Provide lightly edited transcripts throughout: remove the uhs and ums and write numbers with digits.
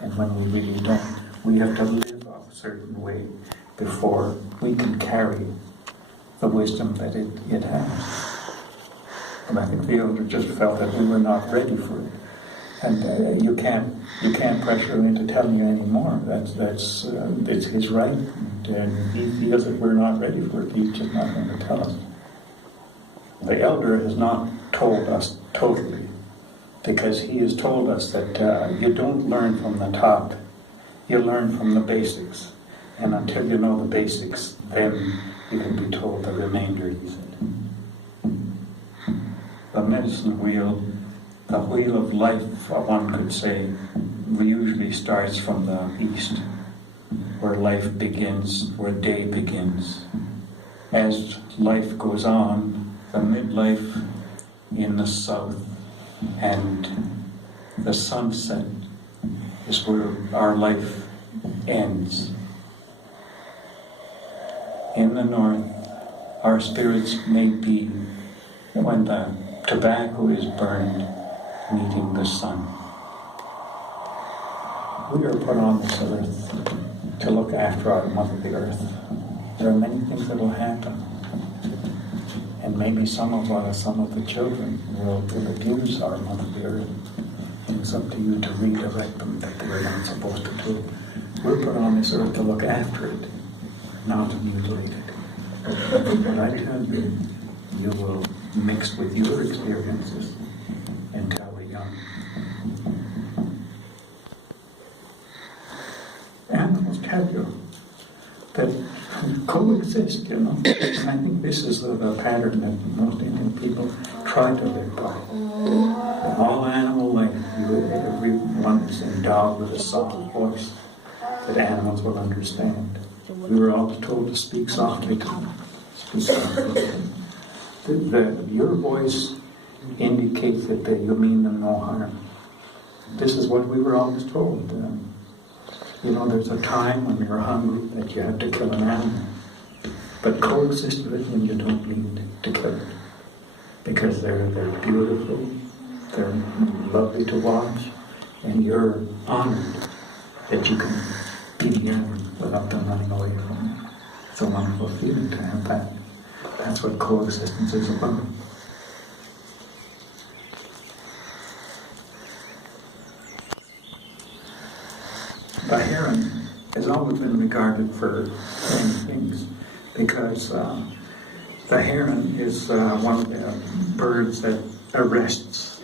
And when we really don't, we have to live a certain way before we can carry the wisdom that it has. And I think the elder just felt that we were not ready for it. And you can't pressure him into telling you anymore. It's his right. And he feels that we're not ready for it. He's just not going to tell us. The elder has not told us totally, because he has told us that you don't learn from the top, you learn from the basics. And until you know the basics, then you can be told the remainder, he said. The medicine wheel, the wheel of life, one could say, usually starts from the east, where life begins, where day begins. As life goes on, the midlife in the south and the sunset is where our life ends. In the north, our spirits may be when the tobacco is burned, meeting the sun. We are put on this earth to look after our Mother the Earth. There are many things that will happen. And maybe some of the children will abuse our Mother the Earth. And it's up to you to redirect them that they are not supposed to do. We're put on this earth to look after it, not to mutilate it. But I tell you, you will mix with your experiences and tell the young. Animals tell you that coexist, you know. And I think this is the pattern that most Indian people try to live by. In all animal life, everyone is endowed with a soft voice that animals will understand. We were always told to speak softly to them. Speak softly to them. Your voice indicates that you mean them no harm. This is what we were always told. There's a time when you're hungry that you have to kill an animal. But coexist with it when you don't need to kill it. Because they're beautiful, they're lovely to watch, and you're honored that you can be near them without them running away from you. It's a wonderful feeling to have that. That's what coexistence is about. The heron has always been regarded for many things, because the heron is one of the birds that arrests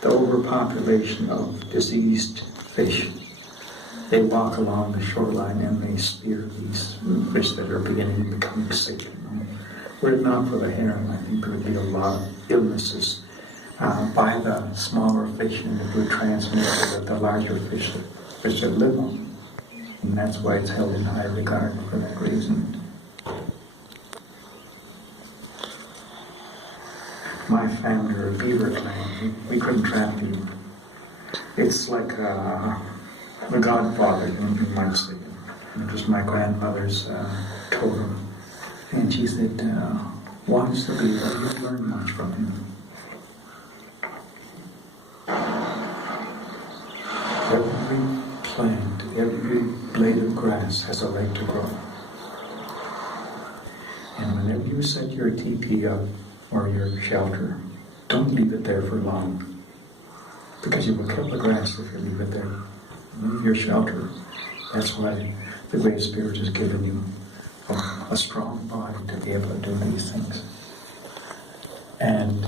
the overpopulation of diseased fish. They walk along the shoreline and they spear these fish that are beginning to become sick. Were it not for the heron, I think there would be a lot of illnesses by the smaller fish, and it would transmit to the larger fish that live on. And that's why it's held in high regard for that reason. My family are a beaver clan. We couldn't trap beaver. It's like the Godfather in Muncie. It was my grandmother's totem. And she said, watch the beaver, you'll learn much from him. Every plant, every blade of grass has a right to grow. And whenever you set your teepee up or your shelter, don't leave it there for long, because you will kill the grass if you leave it there. Leave your shelter. That's why the Great Spirit has given you a strong body to be able to do these things. And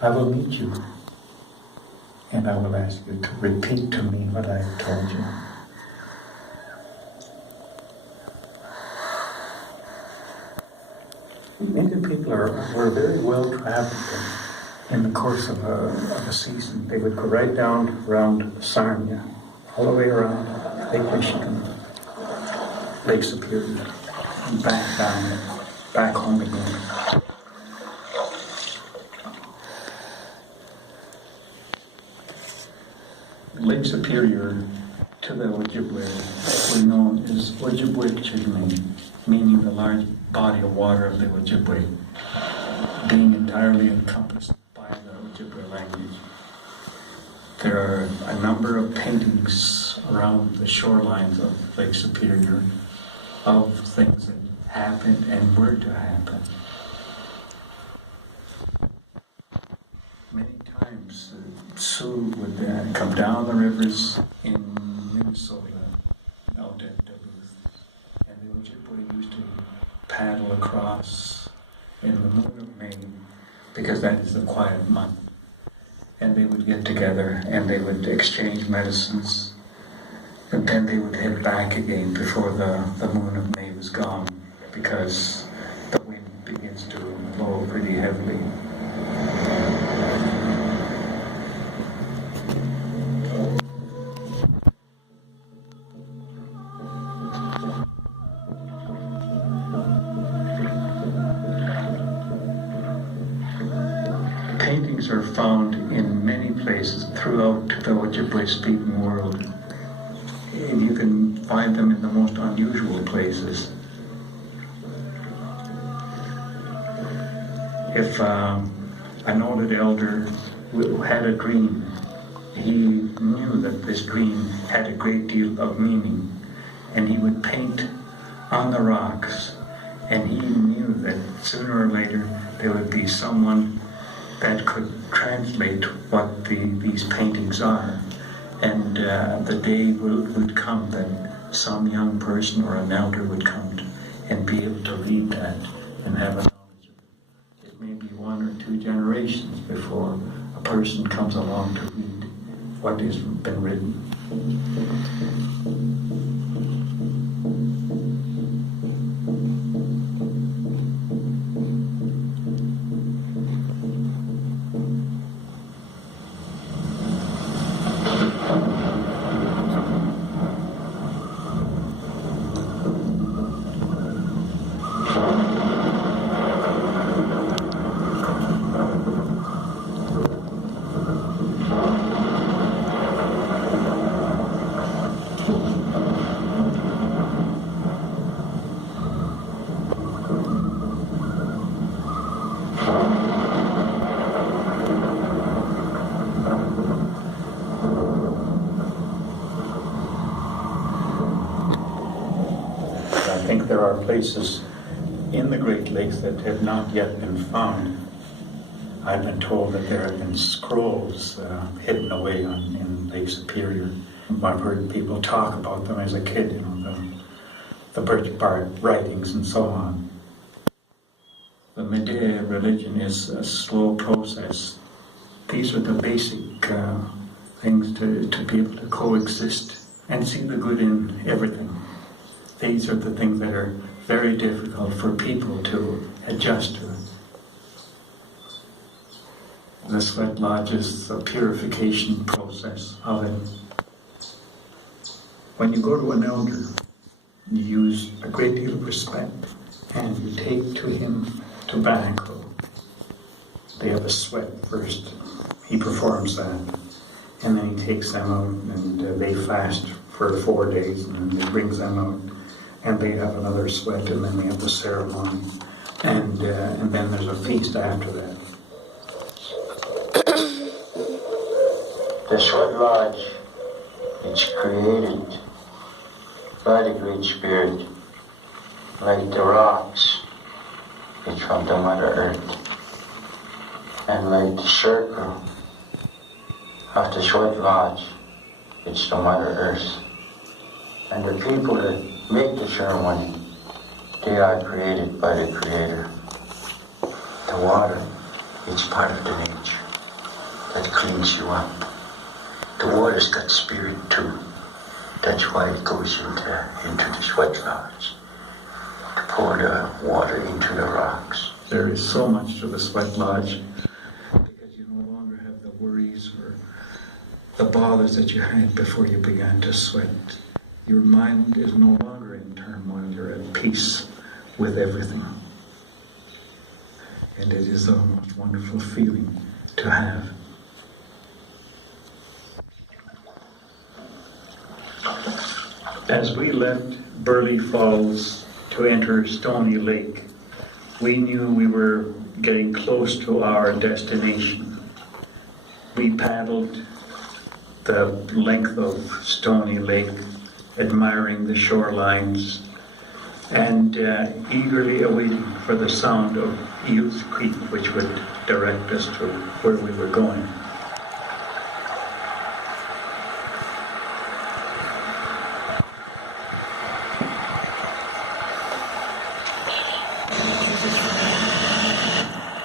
I will meet you, and I will ask you to repeat to me what I have told you. Indian people were very well traveled in the course of a season. They would go right down around Sarnia, all the way around Lake Michigan, Lake Superior, and back down, back home again. Lake Superior to the Ojibwe were known as Ojibwe Chigmin, meaning the large body of water of the Ojibwe, being entirely encompassed by the Ojibwe language. There are a number of paintings around the shorelines of Lake Superior of things that happened and were to happen. Many times Sioux would come down the rivers in Minnesota, out at Duluth, and the Ojibwe used to paddle across in the moon of May, because that is the quiet month. And they would get together and they would exchange medicines, and then they would head back again before the moon of May was gone, because the wind begins to blow pretty heavily. Paintings are found in many places throughout the Ojibwe-speaking world. And you can find them in the most unusual places. If a noted elder had a dream, he knew that this dream had a great deal of meaning, and he would paint on the rocks, and he knew that sooner or later there would be someone that could translate what these paintings are. And the day would come that some young person or an elder would come and be able to read that and have a knowledge of it. It may be 1 or 2 generations before a person comes along to read what has been written. I think there are places in the Great Lakes that have not yet been found. I've been told that there have been scrolls hidden away in Lake Superior. I've heard people talk about them as a kid, the birch bark writings and so on. The Medea religion is a slow process. These are the basic things to be able to coexist and see the good in everything. These are the things that are very difficult for people to adjust to. The sweat lodge is the purification process of it. When you go to an elder, you use a great deal of respect, and you take to him tobacco. They have a sweat first. He performs that. And then he takes them out, and they fast for 4 days, and then he brings them out. And they have another sweat, and then they have the ceremony. And then there's a feast after that. The Sweat Lodge is created by the Great Spirit, like the rocks, it's from the Mother Earth. And like the circle of the Sweat Lodge, it's the Mother Earth. And the people that make the ceremony, they are created by the Creator. The water, it's part of the nature that cleans you up. The water's got spirit too. That's why it goes into the Sweat Lodge, to pour the water into the rocks. There is so much to the Sweat Lodge, because you no longer have the worries or the bothers that you had before you began to sweat. Your mind is no longer in turmoil. You're at peace with everything. And it is the most wonderful feeling to have. As we left Burley Falls to enter Stony Lake, we knew we were getting close to our destination. We paddled the length of Stony Lake, admiring the shorelines, and eagerly awaiting for the sound of Youth Creek, which would direct us to where we were going.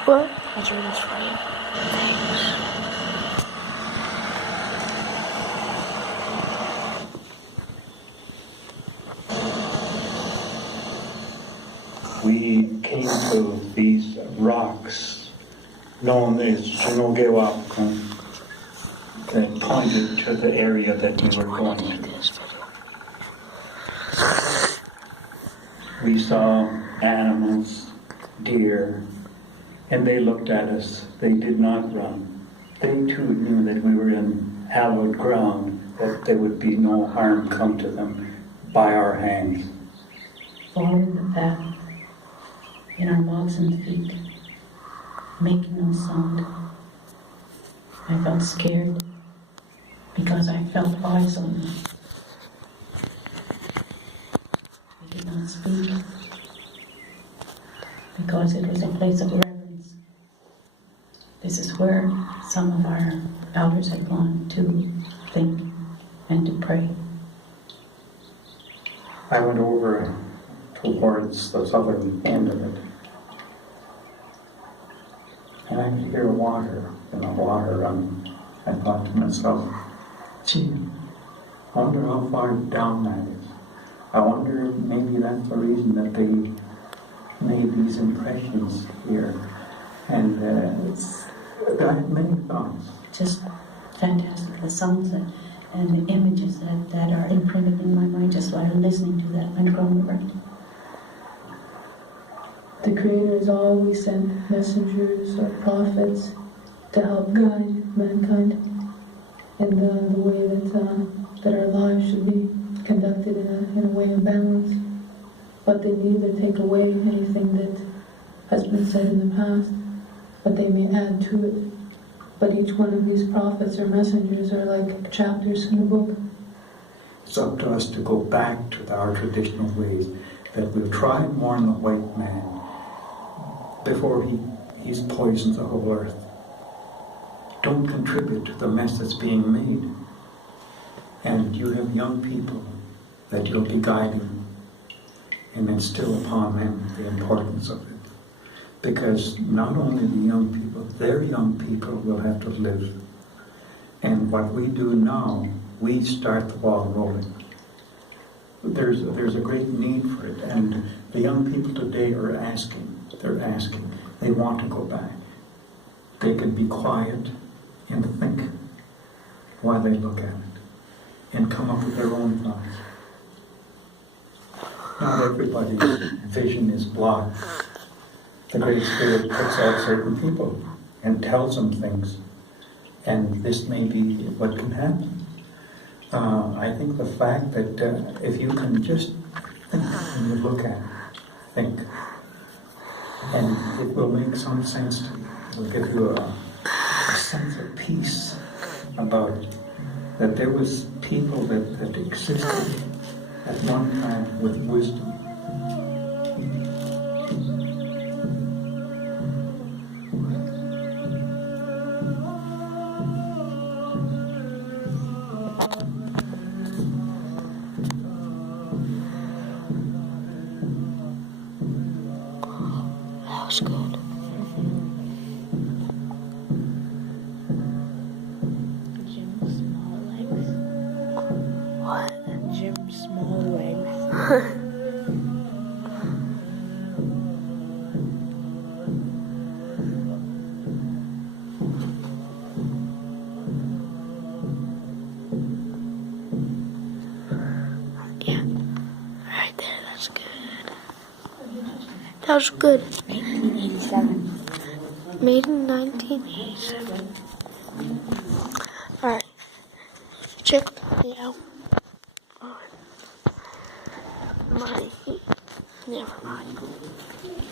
What? I drew this for you. We came to these rocks known as Chinogewapkun that pointed to the area that we were going to. We saw animals, deer, and they looked at us. They did not run. They too knew that we were in hallowed ground, that there would be no harm come to them by our hands. Following the path in our moccasined feet, making no sound. I felt scared because I felt eyes on me. I did not speak because it was a place of reverence. This is where some of our elders had gone to think and to pray. I went over towards the southern end of it, and I could hear water, water running. I thought to myself, gee, I wonder how far down that is. I wonder maybe that's the reason that they made these impressions here. And I had many thoughts. Just fantastic, the sounds and the images that are imprinted in my mind just while listening to that underground river. The Creator has always sent messengers or prophets to help guide mankind in the way that our lives should be conducted in a way of balance. But they neither take away anything that has been said in the past, but they may add to it. But each one of these prophets or messengers are like chapters in the book. It's up to us to go back to our traditional ways, that we've tried to warn the white man before he's poisoned the whole earth. Don't contribute to the mess that's being made. And you have young people that you'll be guiding and instill upon them the importance of it. Because not only the young people, their young people will have to live. And what we do now, we start the ball rolling. There's a great need for it, and the young people today are asking. They're asking. They want to go back. They can be quiet and think while they look at it and come up with their own thoughts. Not everybody's vision is blocked. The Great Spirit picks out certain people and tells them things, and this may be what can happen. I think the fact that if you can just think when you look at it, think, and it will make some sense to you. It will give you a sense of peace about it. That there was people that existed at one time with wisdom. That was good. Jim Smalllegs. What? Jim Smalllegs. Yeah. Right there, that's good. That was good. 1987. Made in 1987. Alright. Check me out on my... Never mind.